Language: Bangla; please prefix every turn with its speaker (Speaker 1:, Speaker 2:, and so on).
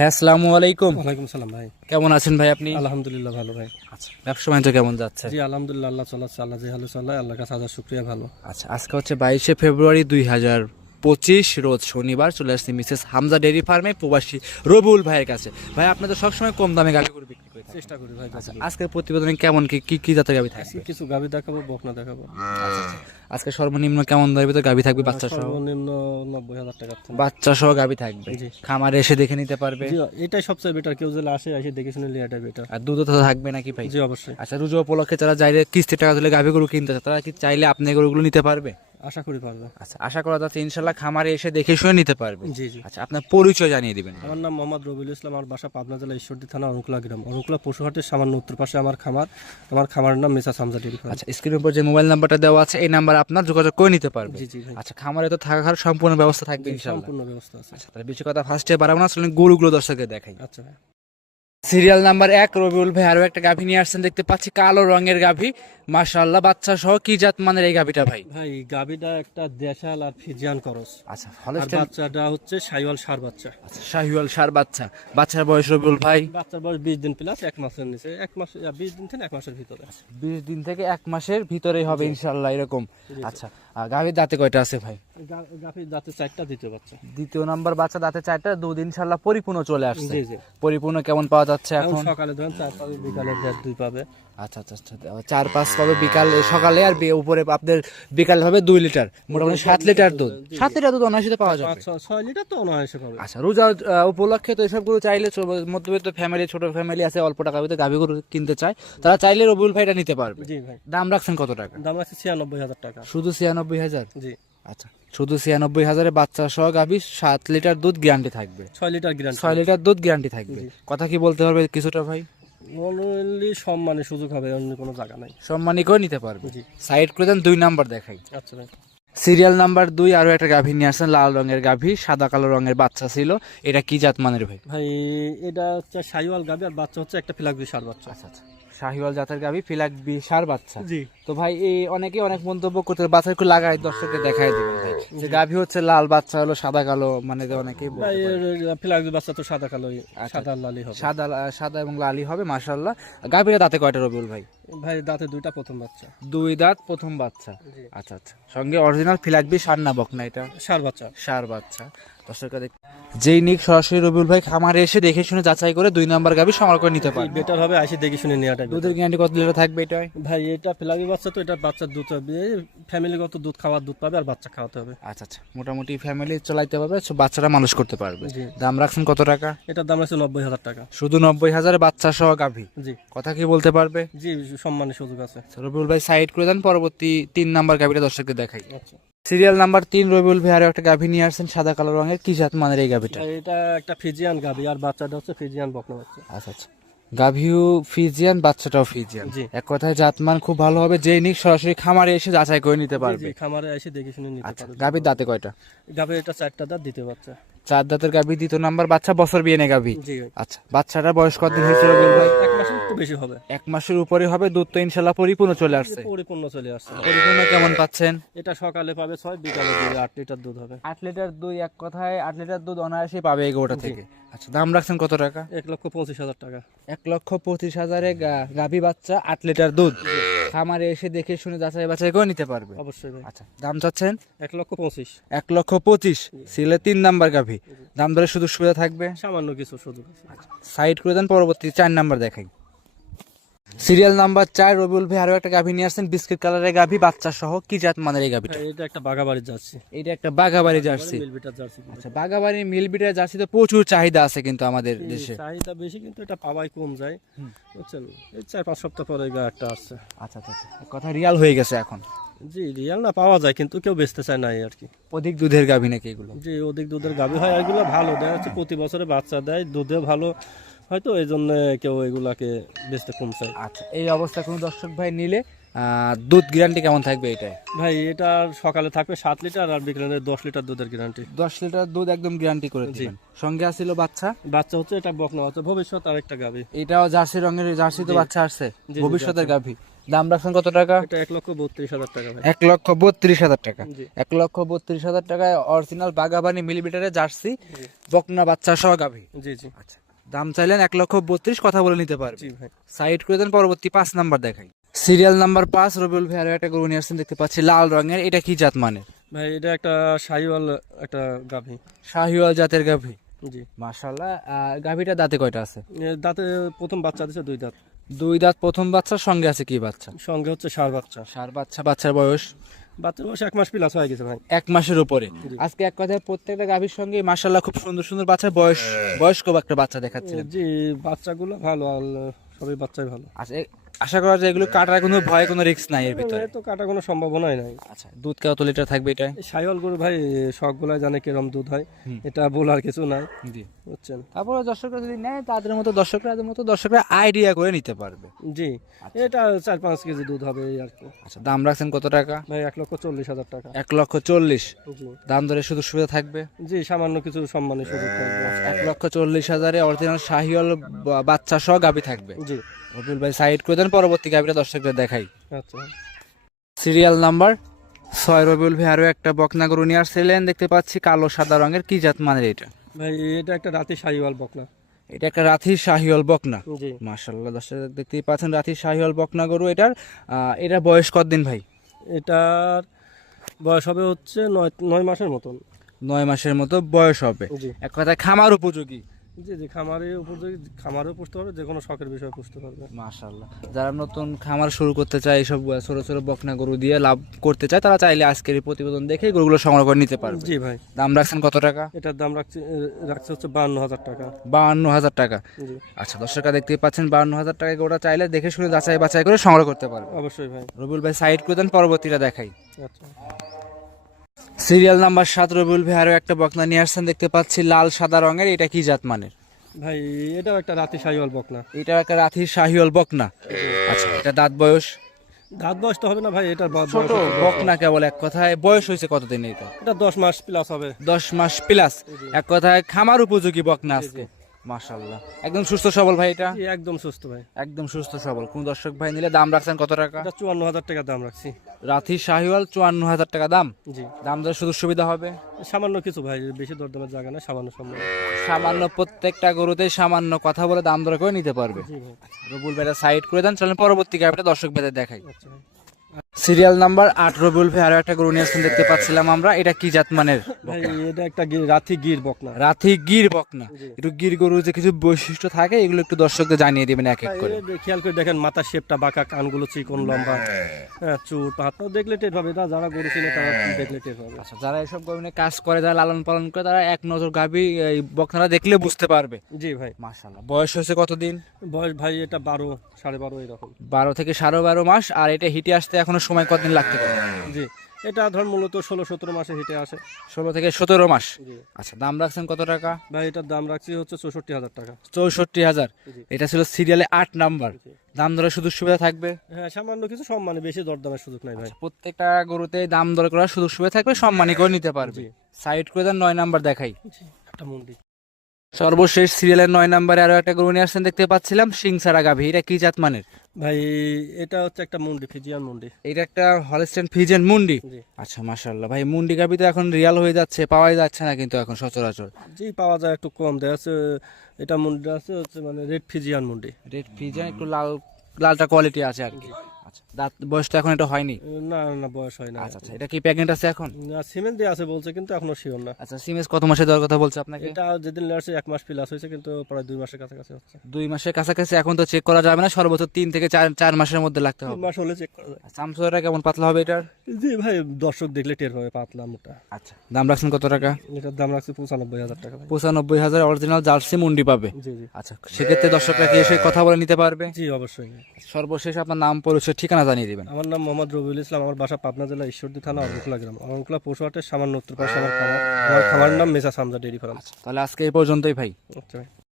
Speaker 1: ভাই আসসালামু আলাইকুম।
Speaker 2: ওয়ালাইকুম আসসালাম ভাই।
Speaker 1: কেমন আছেন ভাই আপনি?
Speaker 2: আলহামদুলিল্লাহ ভালো ভাই।
Speaker 1: আচ্ছা ব্যবসা বাণিজ্য কেমন যাচ্ছে?
Speaker 2: জি আলহামদুলিল্লাহ আল্লাহ চলাচ্ছে আল্লাহ যে হালে চলে আল্লাহ কাছে হাজার শুক্রিয়া ভালো।
Speaker 1: আচ্ছা আজকে হচ্ছে বাইশে ফেব্রুয়ারি দুই হাজার পঁচিশ রোজ শনিবার চলে আসছি মিসেস হামজা ডেয়ারি ফার্মে প্রবাসী রবিউল ভাইয়ের কাছে। ভাই আপনি তো সবসময় কম দামে গাভি করে বিক্রি করে।
Speaker 2: চেষ্টা করি ভাই
Speaker 1: আচ্ছা আজকের প্রতিবেদনে কেমন কি কি কি জাতের গাভি থাকবে?
Speaker 2: কিছু গাভি দেখাবো বকনা দেখাবো।
Speaker 1: আজকে সর্বনিম্ন কেমন দামে তো গাভি থাকবে বাচ্চা সহ
Speaker 2: সর্বনিম্ন নব্বই হাজার টাকা।
Speaker 1: বাচ্চা সহ গাভি থাকবে?
Speaker 2: জি।
Speaker 1: খামারে এসে দেখে নিতে পারবে?
Speaker 2: এটাই সবচেয়ে বেটার কেউ যদি আসে এসে দেখে শুনে লিয়ে এটাই বেটার
Speaker 1: আর দুধও তো থাকবে নাকি ভাই?
Speaker 2: জি অবশ্যই।
Speaker 1: আচ্ছা রুজু উপলক্ষে যারা চাইলে কিস্তি টাকা তুলে গাভি গরু কিনতে তারা কি চাইলে আপনি গরুগুলো নিতে পারবে?
Speaker 2: আশা করি পারবে।
Speaker 1: আচ্ছা আশা করা যাচ্ছে ইনশাল্লাহ খামারে এসে দেখে শুনে নিতে পারবে।
Speaker 2: জি জি।
Speaker 1: আচ্ছা আপনার পরিচয় জানিয়ে দিবেন
Speaker 2: আমার নাম মোহাম্মদ রবিউল ইসলাম আমার বাসা পাবনা জেলা ঈশ্বরদী থানা অরুকুলা গ্রাম। অরুকুলা পশুহাটের সামান্য উত্তর পাশে আমার খামার। আমার খামারের নাম মেসা সামজা ডেরি।
Speaker 1: আচ্ছা স্ক্রিনের উপর যে মোবাইল নাম্বারটা দেওয়া আছে এই নাম্বার আপনার যোগাযোগ করে নিতে পারবে।
Speaker 2: জি জি ভাই।
Speaker 1: আচ্ছা খামারে তো থাকার সম্পূর্ণ ব্যবস্থা থাকবে ইনশাল্লাহ।
Speaker 2: সম্পূর্ণ ব্যবস্থা আছে।
Speaker 1: আচ্ছা তাহলে বেশি কথা ফার্স্টে বাড়াবো না আসলে গরুগুলো দর্শকদের দেখাই।
Speaker 2: আচ্ছা
Speaker 1: সিরিয়াল নাম্বার এক রবিউল ভাই আরও একটা গাভী নিয়ে আসছেন দেখতে পাচ্ছি কালো রঙের গাভী। মাশাআল্লাহ বাচ্চা সহ কি জাত মানের এই গাভীটা ভাই?
Speaker 2: ভাই গাভিটা একটা দেশাল আর ফিজিয়ান করস।
Speaker 1: আচ্ছা
Speaker 2: আর বাচ্চাটা হচ্ছে সাইওয়াল সার বাচ্চা।
Speaker 1: আচ্ছা শাহিওয়াল সার বাচ্চা। বাচ্চার বয়স রবিউল ভাই?
Speaker 2: বাচ্চার বয়স বিশ দিন প্লাস এক মাসের নিচে এক মাস বিশ দিন থেকে এক মাসের ভিতরে।
Speaker 1: বিশ দিন থেকে এক মাসের ভিতরেই হবে ইনশাল্লাহ এরকম। আচ্ছা গাভীর দাঁতে কয়টা আছে ভাই?
Speaker 2: গাভীর দাঁতে চারটা দিতে বাচ্চা
Speaker 1: দ্বিতীয় নাম্বার বাচ্চা দাঁতে চারটা দুদিন ইনশাল্লাহ পরিপূর্ণ চলে আসছে। পরিপূর্ণ কেমন পাওয়া যাচ্ছে
Speaker 2: এখন
Speaker 1: এখন?
Speaker 2: সকালে ধরেন চার পাবে বিকালে দুই পাবে।
Speaker 1: আচ্ছা আচ্ছা আচ্ছা। চার পাঁচ পাবে বিকাল সকালে আর বি- উপরে আপনাদের বিকাল হবে দুই লিটার। মোটামুটি সাত লিটার দুধ। সাত লিটার দুধ অনায়াসে পাওয়া যাবে।
Speaker 2: ছয় লিটার তো অনায়াসে পাবে।
Speaker 1: আচ্ছা আহ, উপলক্ষে তো এসবগুলো চাইলে মধ্যবিত্ত ফ্যামিলি ছোট ফ্যামিলি আছে অল্প টাকা ভিতরে গাভি গরু কিনতে চায় তারা চাইলে রবিউল ভাইটা নিতে পারবে।
Speaker 2: জি ভাই।
Speaker 1: দাম রাখছেন কত টাকা?
Speaker 2: দাম আছে ছিয়ানব্বই হাজার টাকা।
Speaker 1: শুধু ছিয়ানব্বই হাজার?
Speaker 2: জি।
Speaker 1: আচ্ছা শুধু ছিয়ানব্বই হাজারে বাচ্চা সহ গাভি সাত লিটার দুধ গ্যারান্টি থাকবে।
Speaker 2: ছয় লিটার
Speaker 1: ছয় লিটার দুধ গ্যারান্টি থাকবে। কথা কি বলতে পারবে কিছুটা ভাই?
Speaker 2: অনলি সম্মানের সুযোগ হবে অন্য কোনো জায়গা নাই।
Speaker 1: সম্মানী করে নিতে পারবে।
Speaker 2: জি।
Speaker 1: সাইড করে দেন দুই নাম্বার দেখাই।
Speaker 2: আচ্ছা ভাই।
Speaker 1: সিরিয়াল নাম্বার দুই আরও একটা গাভী নিয়ে আসছেন লাল রঙের গাভী সাদা কালো রঙের বাচ্চা ছিল। এটা কি জাত মানের ভাই?
Speaker 2: ভাই এটা হচ্ছে সাইওয়াল গাভী আর বাচ্চা হচ্ছে একটা ফিলাকবি সার বাচ্চা।
Speaker 1: আচ্ছা আচ্ছা। শাহিওয়াল জাতের গাভী ফিলাক বিশার বাচ্চা।
Speaker 2: জি।
Speaker 1: তো ভাই এই অনেকে অনেক মন্তব্য করতে বাচ্চা একটু লাগাই দর্শককে দেখাই দিবেন ভাই। যে গাভী হচ্ছে লাল বাচ্চা হলো সাদা কালো মানে যে অনেকেই।
Speaker 2: ফিলাকবি বাচ্চা তো সাদা কালো
Speaker 1: আচ্ছা।
Speaker 2: সাদা আর লালি হবে।
Speaker 1: সাদা সাদা এবং লালি হবে মাশাল্লাহ গাভীরা দাঁতে কয়টা রবিউল ভাই?
Speaker 2: ভাই দাঁতে দুইটা প্রথম বাচ্চা।
Speaker 1: দুই দাঁত প্রথম বাচ্চা। আচ্ছা আচ্ছা। সঙ্গে অরিজিনাল ফিলাকবি সার না বক না এটা?
Speaker 2: সার বাচ্চা।
Speaker 1: সার বাচ্চা। দর্শকরা যেই নিক সরাসরি রবিউল ভাই খামারে এসে দেখে শুনে যাচাই করে দুই নাম্বার সংগ্রহ করে নিতে পারবে।
Speaker 2: বেটার হবে আসি দেখে শুনে better।
Speaker 1: দুধের গ্যারান্টি কত লিটার থাকবে এটা
Speaker 2: ভাই এটা বাচ্চা তো এটা বাচ্চার দুধ হবে। ফ্যামিলিগত দুধ খাওয়ার দুধ পাবে আর বাচ্চা খাওয়াতে হবে।
Speaker 1: আচ্ছা আচ্ছা। মোটামুটি ফ্যামিলি চালাইতে পারবে বাচ্চারা মানুষ করতে পারবে। দাম রাখছেন কত টাকা?
Speaker 2: এটার দাম আছে নব্বই হাজার টাকা।
Speaker 1: শুধু নব্বই হাজার বাচ্চা সহ গাভী?
Speaker 2: জি।
Speaker 1: কথা কি বলতে পারবে?
Speaker 2: জি সম্মানের সুযোগ আছে।
Speaker 1: রবিউল ভাই সাইড করে দেন পরবর্তী তিন নাম্বার গাভীটা দর্শকদের দেখাই।
Speaker 2: আচ্ছা।
Speaker 1: সিরিয়াল নাম্বার তিন রবিউল ভাই একটা গাভী নিয়ে আসছেন সাদা কালো রঙের। কি জাত মানের এই গাভীটা?
Speaker 2: এটা একটা ফিজিয়ান গাভি আর বাচ্চাটা হচ্ছে ফিজিয়ান বকনা বাচ্চা।
Speaker 1: আচ্ছা আচ্ছা। গাভীও ফিজিয়ান বাচ্চাটাও ফিজিয়ান। এক কথায় জাতমান খুব ভালো হবে যেই নিক সরাসরি খামারে এসে যাচাই করে নিতে পারবে।
Speaker 2: খামারে এসে দেখে শুনে নিতে
Speaker 1: আচ্ছা
Speaker 2: পারবে।
Speaker 1: গাভীর দাঁতে কয়টা?
Speaker 2: গাভি এটা চারটা দাঁত দিতে বাচ্চা।
Speaker 1: চার দাঁতের গাভী দ্বিতীয় নাম্বার বাচ্চা বছর বিয়ে নেই গাভী। আচ্ছা বাচ্চাটার বয়স কতদিন হয়েছে রবিউল ভাই?
Speaker 2: বেশি হবে।
Speaker 1: এক মাসের উপরে হবে দুধ তো ইনশাল্লাহ পরিপূর্ণ চলে আসছে।
Speaker 2: পরিপূর্ণ চলে আসছে।
Speaker 1: পরিপূর্ণ কেমন পাচ্ছেন?
Speaker 2: এটা সকালে পাবে ছয় বিকালে দিবে আট লিটার দুধ হবে।
Speaker 1: আট লিটার দুধ এক কথায় আট লিটার দুধ অনায়াসেই পাবে এই থেকে। আচ্ছা দাম রাখছেন কত টাকা?
Speaker 2: এক লক্ষ পঁচিশ হাজার টাকা।
Speaker 1: এক লক্ষ পঁচিশ হাজারে গাভী বাচ্চা আট লিটার দুধ। খামারে এসে দেখে শুনে যাচাই বাছাই করে নিতে পারবে।
Speaker 2: অবশ্যই
Speaker 1: আচ্ছা দাম চাচ্ছেন?
Speaker 2: এক লক্ষ পঁচিশ।
Speaker 1: এক লক্ষ পঁচিশ। সিলে তিন নাম্বার গাভী। দাম ধরে শুধু সুবিধা থাকবে?
Speaker 2: সামান্য কিছু শুধু
Speaker 1: সাইড করে দেন পরবর্তী চার নাম্বার দেখাই। সিরিয়াল নাম্বার চার রবিউল ভাই আরও একটা গাভী নিয়ে আসছেন বিস্কিট কালারের গাভী বাচ্চা সহ কি জাত মানের এই গাভীটা?
Speaker 2: এটা একটা বাগাবাড়ির যাচ্ছি
Speaker 1: এটা একটা বাঘাবাড়ি জার্সি।
Speaker 2: জার্সি
Speaker 1: আচ্ছা বাঘাবাড়ি মিলবিটার জার্সি তো প্রচুর চাহিদা আছে কিন্তু আমাদের দেশে।
Speaker 2: চাহিদা বেশি কিন্তু এটা পাওয়াই কম যায়। বুঝছেন? এই চার পাঁচ সপ্তাহ পরে গা একটা আসছে।
Speaker 1: আচ্ছা আচ্ছা আচ্ছা। কথা রিয়াল হয়ে গেছে এখন।
Speaker 2: জি রিয়াল না পাওয়া যায় কিন্তু কেউ বেচতে চায় না আর কি।
Speaker 1: অধিক দুধের গাভী নাকি এগুলো?
Speaker 2: যে অধিক দুধের গাভী হয় এগুলো ভালো। দেয় প্রতি বছরে বাচ্চা দেয় দুধে ভালো। হয়তো এই জন্য কেউ এগুলাকে বেচতে কম চায়।
Speaker 1: আচ্ছা এই অবস্থা কোনো দর্শক ভাই নিলে দুধ গ্যারান্টি কেমন থাকবে এটাই
Speaker 2: ভাই এটা সকালে থাকবে সাত লিটার আর বিকেলে দশ লিটার দুধের গ্যারান্টি
Speaker 1: দশ লিটার দুধ একদম গ্যারান্টি করে দিবেন। সঙ্গে আসছিল বাচ্চা?
Speaker 2: বাচ্চা হচ্ছে এটা বকনা বাচ্চা। ভবিষ্যৎ আর একটা গাভী।
Speaker 1: এটাও জার্সি রঙের জার্সি তো বাচ্চা আসছে। ভবিষ্যতের গাভী। দাম রাখছেন কত টাকা?
Speaker 2: এটা এক লক্ষ বত্রিশ হাজার টাকা ভাই।
Speaker 1: এক লক্ষ বত্রিশ হাজার টাকা। এক লক্ষ বত্রিশ হাজার টাকায় অরিজিনাল বাগাবানি মিলিমিটারের জার্সি বকনা বাচ্চা সহ গাভী।
Speaker 2: জি জি।
Speaker 1: আচ্ছা। দাম চাইলেন এক লক্ষ বত্রিশ কথা বলে নিতে পারবে। সাইড করে দেন পরবর্তী পাঁচ নাম্বার দেখাই। সিরিয়াল নাম্বার পাঁচ রবিউল ভাই আরও একটা গরু নিয়ে আসছেন দেখতে পাচ্ছি লাল রঙের। এটা কি জাত মানের?
Speaker 2: ভাই এটা একটা সাইওয়াল একটা গাভী।
Speaker 1: শাহিওয়াল জাতের গাভী।
Speaker 2: জি।
Speaker 1: মাশাল্লাহ গাভীটা দাঁতে কয়টা আছে?
Speaker 2: দাঁতে প্রথম বাচ্চা দিছে দুই দাঁত।
Speaker 1: দুই দাঁত প্রথম বাচ্চার সঙ্গে আছে কি বাচ্চা?
Speaker 2: সঙ্গে হচ্ছে সার বাচ্চা।
Speaker 1: সার বাচ্চা বাচ্চার বয়স?
Speaker 2: বাচ্চার বয়স এক মাস প্লাস হয়ে গেছে ভাই।
Speaker 1: এক মাসের উপরে। আজকে এক কথায় প্রত্যেকটা গাভীর সঙ্গে মাশাল্লাহ খুব সুন্দর সুন্দর বাচ্চা বয়স বয়স্ক একটা বাচ্চা দেখাচ্ছিলেন।
Speaker 2: জি বাচ্চাগুলো ভালো সবই বাচ্চাই ভালো।
Speaker 1: আচ্ছা আশা করা যায় এগুলো কাটার কোনো ভয় কোনো রিস্ক নাই এর ভিতরে।
Speaker 2: তো কাটা কোনো সম্ভাবনাই নাই।
Speaker 1: আচ্ছা দুধ কত লিটার থাকবে এটা?
Speaker 2: সাইওয়াল গরু ভাই সবগুলাই জানে কিরম দুধ হয়। এটা বলার কিছু নাই।
Speaker 1: জি।
Speaker 2: বুঝছেন?
Speaker 1: তারপরে দর্শকরা যদি নেয় তাদের মতো দর্শকরা মতো দর্শকরা আইডিয়া করে নিতে পারবে।
Speaker 2: জি। এটা চার পাঁচ কেজি দুধ হবে এই আর কি।
Speaker 1: আচ্ছা দাম রাখছেন কত টাকা?
Speaker 2: ভাই এক লক্ষ চল্লিশ হাজার টাকা।
Speaker 1: এক লক্ষ চল্লিশ। দাম ধরে সুযোগ সুবিধা থাকবে?
Speaker 2: জি সামান্য কিছু সম্মানের সুযোগ থাকবে।
Speaker 1: এক লক্ষ চল্লিশ হাজারে অরিজিনাল শাহিওয়াল বাচ্চা সহ গাবি থাকবে।
Speaker 2: জি।
Speaker 1: রবিউল ভাই সাইড করে দেন পরবর্তী গাবিটা দর্শকদের দেখাই।
Speaker 2: আচ্ছা।
Speaker 1: সিরিয়াল নাম্বার ছয় রবিউল ভাই আরও একটা বকনা গরু নিয়ে আসছিলেন দেখতে পাচ্ছি কালো সাদা রঙের কি জাত মানের এটা?
Speaker 2: ভাই এটা একটা রাতে সাইওয়াল বকনা।
Speaker 1: এটা একটা রাথি শাহিওয়াল বকনা।
Speaker 2: জি।
Speaker 1: মার্শাল্লাহ দর্শক দেখতেই পাচ্ছেন রাথি শাহিওয়াল বকনা গরু এটার এটা বয়স কতদিন ভাই?
Speaker 2: এটার বয়স হবে হচ্ছে নয় নয় মাসের মতন।
Speaker 1: নয় মাসের মতো বয়স হবে। এক কথায় খামার উপযোগী।
Speaker 2: জি জি খামারের উপর যদি খামারেও পুষতে পারবে যে কোনো শখের বিষয়ে পুষতে পারবে।
Speaker 1: মাশাল্লাহ যারা নতুন খামার শুরু করতে চায় এইসব আহ, ছোট ছোট বকনা গরু দিয়ে লাভ করতে চায় তারা চাইলে আজকের এই প্রতিবেদন দেখে গরুগুলো সংগ্রহ করে নিতে পারবে।
Speaker 2: জি ভাই।
Speaker 1: দাম রাখছেন কত টাকা?
Speaker 2: এটার দাম রাখছে রাখছে হচ্ছে হাজার টাকা।
Speaker 1: বাহান্ন হাজার টাকা। আচ্ছা দর্শকরা দেখতেই পাচ্ছেন বাহান্ন হাজার টাকা গরুটা চাইলে দেখে শুনে যাচাই বাছাই করে সংগ্রহ করতে পারবে।
Speaker 2: অবশ্যই ভাই।
Speaker 1: রবিউল ভাই সাইড করে দেন পরবর্তীটা দেখাই।
Speaker 2: আচ্ছা।
Speaker 1: সিরিয়াল নাম্বার সাত রবিউল ভাই আরও একটা বকনা নিয়ে আসছেন দেখতে পাচ্ছি লাল সাদা রঙের এটা কি জাত মানের?
Speaker 2: ভাই এটাও একটা রাতি শাহিওয়াল বকনা।
Speaker 1: এটা একটা রাতি শাহিওয়াল বকনা? আচ্ছা এটা দাঁত বয়স?
Speaker 2: দাঁত বয়স তো হবে না ভাই এটা
Speaker 1: ছোট বকনা কেবল এক কথায়। বয়স হয়েছে কতদিন এটা
Speaker 2: এটা দশ মাস প্লাস হবে।
Speaker 1: দশ মাস প্লাস এক কথায় খামার উপযোগী বকনা আজকে। মাশাল্লাহ একদম সুস্থ সবল ভাই এটা?
Speaker 2: জি, একদম সুস্থ ভাই।
Speaker 1: একদম সুস্থ সবল। কোন দর্শক ভাই নিলে দাম রাখছেন কত টাকা?
Speaker 2: এটা চুয়ান্ন হাজার টাকা দাম রাখছি।
Speaker 1: রাথি শাহিওয়াল চুয়ান্ন হাজার টাকা দাম?
Speaker 2: জি।
Speaker 1: দাম দর সুযোগ সুবিধা হবে?
Speaker 2: সামান্য কিছু ভাই বেশি দরদামের জায়গা না সামান্য সম্মান
Speaker 1: সামান্য প্রত্যেকটা গরুতে সামান্য কথা বলে দাম দর করে নিতে পারবে।
Speaker 2: জি ভাই।
Speaker 1: রবুল ভাইটা সাইড করে দেন চলেন পরবর্তী গাড়িটা দর্শক ভাইদের দেখাই।
Speaker 2: আচ্ছা ভাই।
Speaker 1: সিরিয়াল নাম্বার আট রবিউল ভাই আরও একটা গরু নিয়ে দেখতে পাচ্ছিলাম আমরা। এটা কি জাত মানের
Speaker 2: ভাই এটা একটা রাতি গির বকনা।
Speaker 1: রাথি গির বকনা। একটু গির গরুর যে কিছু বৈশিষ্ট্য থাকে এগুলো একটু দর্শকদের জানিয়ে দিবেন এক এক করে।
Speaker 2: খেয়াল করে দেখেন মাথার শেপটা বাঁকা কানগুলো চিকন লম্বা। হ্যাঁ। চুট হাতটাও দেখলে টের পাবে। না যারা গরু চিনে তারা দেখলে টের পাবে।
Speaker 1: আচ্ছা যারা এসব গরু নিয়ে কাজ করে যারা লালন পালন করে তারা এক নজর গাবি এই বকনারা দেখলে বুঝতে পারবে।
Speaker 2: জি ভাই।
Speaker 1: মাশাল্লাহ বয়স হয়েছে কতদিন?
Speaker 2: বয়স ভাই এটা বারো সাড়ে বারো এরকম।
Speaker 1: বারো থেকে সাড়ে বারো মাস আর এটা হিটে আসতে এখনও সময় কতদিন লাগতে পারে?
Speaker 2: জি। এটা ধর মূলত ষোলো সতেরো মাসে হিটে আসে।
Speaker 1: ষোলো থেকে সতেরো মাস?
Speaker 2: জি।
Speaker 1: আচ্ছা দাম রাখছেন কত টাকা?
Speaker 2: ভাই এটার দাম রাখছি হচ্ছে চৌষট্টি হাজার টাকা।
Speaker 1: চৌষট্টি হাজার।
Speaker 2: জি।
Speaker 1: এটা ছিল সিরিয়ালে আট নাম্বার।
Speaker 2: জি।
Speaker 1: দাম দরে সুযোগ সুবিধা থাকবে?
Speaker 2: হ্যাঁ সামান্য কিছু সম্মানে বেশি দরদামের সুযোগ নাই ভাই।
Speaker 1: প্রত্যেকটা গরুতে দাম দর করার সুযোগ সুবিধা থাকবে সম্মানী করে নিতে পারবে।
Speaker 2: জি।
Speaker 1: সাইড করে দেন নয় নাম্বার দেখাই।
Speaker 2: জি একটা মন্দির
Speaker 1: সর্বশেষ সিরিয়ালের নয় নাম্বারে আরও একটা গরু নিয়ে আসছেন দেখতে পাচ্ছিলাম সিংসারা গাভী এটা কি জাত মানের?
Speaker 2: ভাই এটা হচ্ছে একটা মন্ডি ফিজিয়ান মন্ডি।
Speaker 1: এটা একটা হলস্টেন ফিজিয়ান মুন্ডি? আচ্ছা মাশাল্লাহ ভাই মুন্ডি গাবি তো এখন রিয়াল হয়ে যাচ্ছে পাওয়াই যাচ্ছে না কিন্তু এখন সচরাচর।
Speaker 2: জি পাওয়া যায় একটু কম। দেখা আছে এটা মুন্ডি আছে হচ্ছে মানে রেড ফিজিয়ান মন্ডি।
Speaker 1: রেড ফিজিয়ান একটু লাল লালটা কোয়ালিটি আছে আর কি। আচ্ছা দাঁত বয়স তো এখন এটা হয়নি?
Speaker 2: না না বয়স হয় না।
Speaker 1: আচ্ছা আচ্ছা এটা কি প্রেগনেন্ট আছে এখন?
Speaker 2: না সিমেন্ট দিয়ে আছে বলছে কিন্তু এখনও শিওর না।
Speaker 1: আচ্ছা সিমেস কত মাসে দেওয়ার কথা বলছে আপনাকে?
Speaker 2: এটা যেদিন লেয়ারছে এক মাস প্লাস হয়েছে কিন্তু প্রায় দুই মাসের কাছাকাছি হচ্ছে।
Speaker 1: দুই মাসের কাছাকাছি এখন তো চেক করা যাবে না সর্বোচ্চ তিন থেকে চার চার মাসের মধ্যে লাগতে হবে।
Speaker 2: মাস হলে চেক করা যায়
Speaker 1: চামচুয়াটা কেমন পাতলা হবে এটার?
Speaker 2: জি ভাই দর্শক দেখলে টের পাবে পাতলা মোটা।
Speaker 1: আচ্ছা দাম রাখছেন কত টাকা?
Speaker 2: এটার দাম রাখছে পঁচানব্বই হাজার টাকা
Speaker 1: পঁচানব্বই হাজার অরিজিনাল জার্সি মুন্ডি পাবে।
Speaker 2: জি জি।
Speaker 1: আচ্ছা সেক্ষেত্রে দর্শকরা কি এসে কথা বলে নিতে পারবে?
Speaker 2: জি অবশ্যই।
Speaker 1: সর্বশেষ আপনার নাম পরিচয় ঠিকানা জানিয়ে দিবেন।
Speaker 2: আমার নাম মোহাম্মদ রবিউল ইসলাম আমার বাসা পাবনা জেলা ঈশ্বরদী থানা অরণকুলা গ্রাম। অরণকুলা পশুহাটের সামান্য উত্তর পাশে আমার খামার। আমার খামারের নাম মেসা সামজা ডেরি ফার্ম।
Speaker 1: তাহলে আজকে এই পর্যন্তই ভাই।
Speaker 2: আচ্ছা ভাই।